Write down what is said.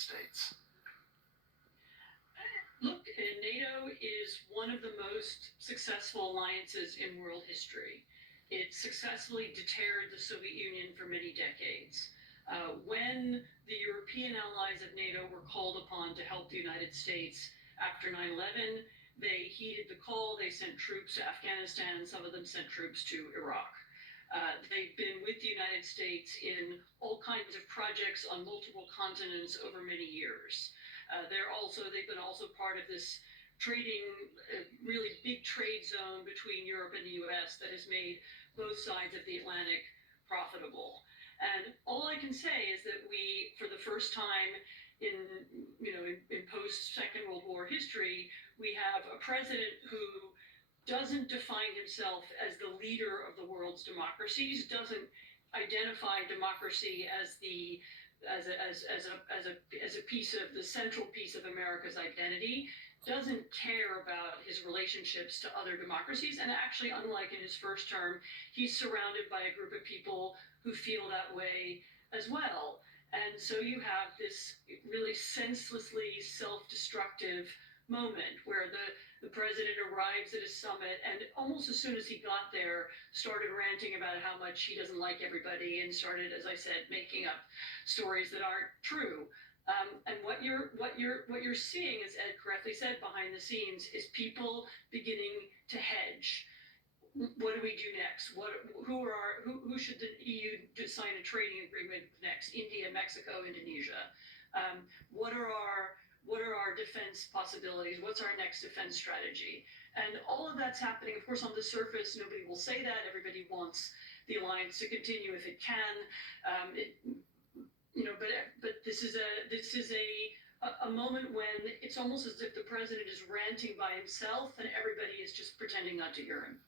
States? Look, NATO is one of the most successful alliances in world history. It successfully deterred the Soviet Union for many decades. When the European allies of NATO were called upon to help the United States after 9/11, they heeded the call. They sent troops to Afghanistan. Some of them sent troops to Iraq. They've been with the United States in all kinds of projects on multiple continents over many years. They've been also part of this trading, really big trade zone between Europe and the U.S. that has made both sides of the Atlantic profitable. And all I can say is that we, for the first time in post Second World War history, we have a president who doesn't define himself as the leader of the world's democracies, doesn't identify democracy as a piece of the central piece of America's identity, doesn't care about his relationships to other democracies, and actually, unlike in his first term, he's surrounded by a group of people who feel that way as well. And so you have this really senselessly self-destructive moment where the president arrives at a summit and almost as soon as he got there started ranting about how much he doesn't like everybody and started, as I said, making up stories that aren't true. And what you're seeing, as Ed correctly said, behind the scenes is people beginning to hedge. What do we do next? Who should the EU sign a trading agreement with next? India, Mexico, Indonesia. What are our defense possibilities? What's our next defense strategy? And all of that's happening. Of course, on the surface, nobody will say that. Everybody wants the alliance to continue if it can. But this is a moment when it's almost as if the president is ranting by himself and everybody is just pretending not to hear him.